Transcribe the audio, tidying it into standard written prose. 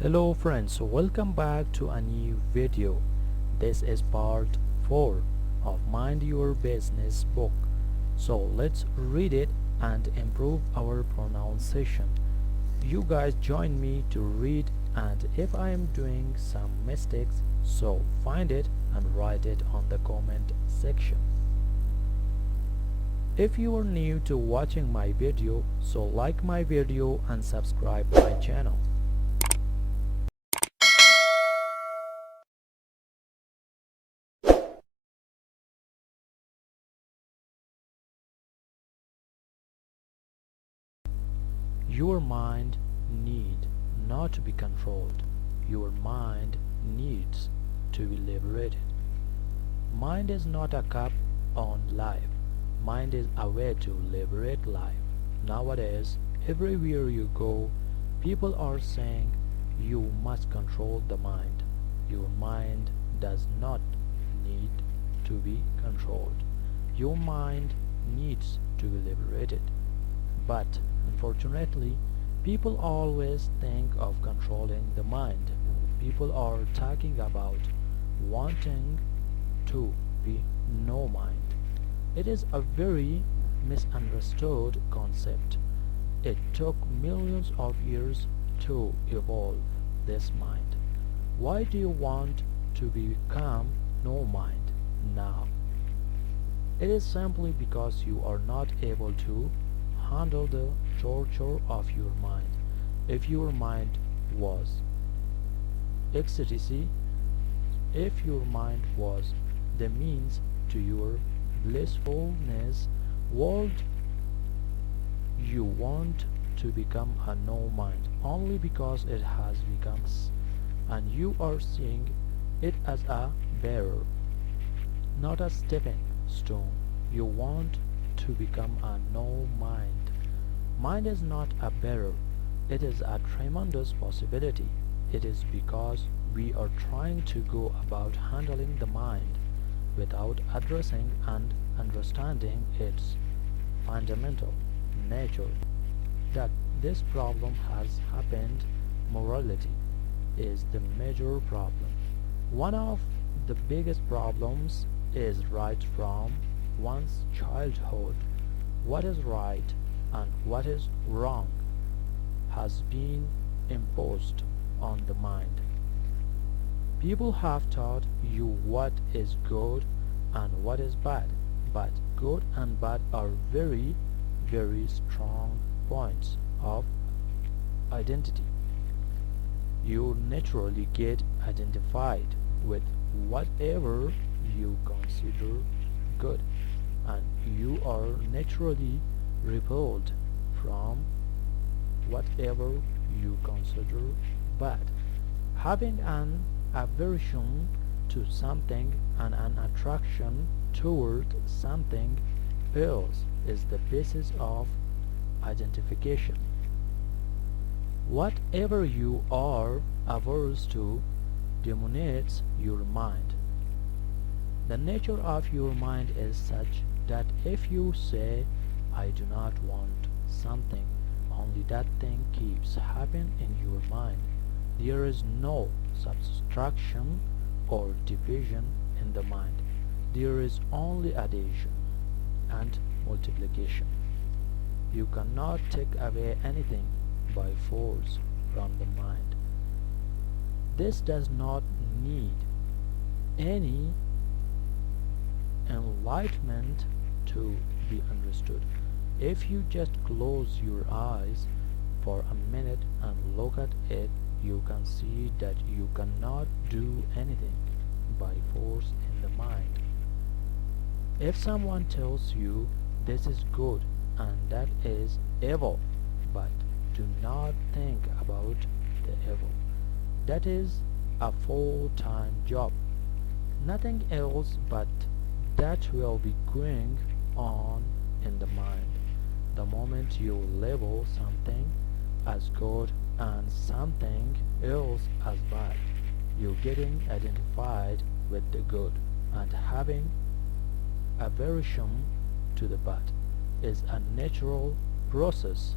Hello friends, welcome back to a new video. This is part 4 of Mind Your Business book. So let's read it and improve our pronunciation. You guys join me to read, and if I am doing some mistakes, so find it and write it on the comment section. If you are new to watching my video, so like my video and subscribe my channel. Your mind need not to be controlled. Your mind needs to be liberated. Mind is not a cap on life. Mind is a way to liberate life. Nowadays, everywhere you go, people are saying you must control the mind. Your mind does not need to be controlled. Your mind needs to be liberated. But unfortunately, people always think of controlling the mind. People are talking about wanting to be no mind. It is a very misunderstood concept. It took millions of years to evolve this mind. Why do you want to become no mind now? It is simply because you are not able to handle the torture of your mind. If your mind was ecstasy, if your mind was the means to your blissfulness world, you want to become a no mind only because it has become and you are seeing it as a barrier, not a stepping stone. You want to become a no mind. Mind is not a barrier, it is a tremendous possibility. It is because we are trying to go about handling the mind without addressing and understanding its fundamental nature that this problem has happened. Morality is the major problem. One of the biggest problems is right from one's childhood. What is right and what is wrong has been imposed on the mind. People have taught you what is good and what is bad, but good and bad are very, very strong points of identity. You naturally get identified with whatever you consider good, and you are naturally repelled from whatever you consider bad. Having an aversion to something and an attraction toward something else is the basis of identification. Whatever you are averse to dominates your mind. The nature of your mind is such that if you say, I do not want something, only that thing keeps happening in your mind. There is no subtraction or division in the mind. There is only addition and multiplication. You cannot take away anything by force from the mind. This does not need any enlightenment to be understood. If you just close your eyes for a minute and look at it, you can see that you cannot do anything by force in the mind. If someone tells you this is good and that is evil, but do not think about the evil, that is a full-time job. Nothing else but that will be going on in the mind. The moment you label something as good and something else as bad, you're getting identified with the good, and having aversion to the bad is a natural process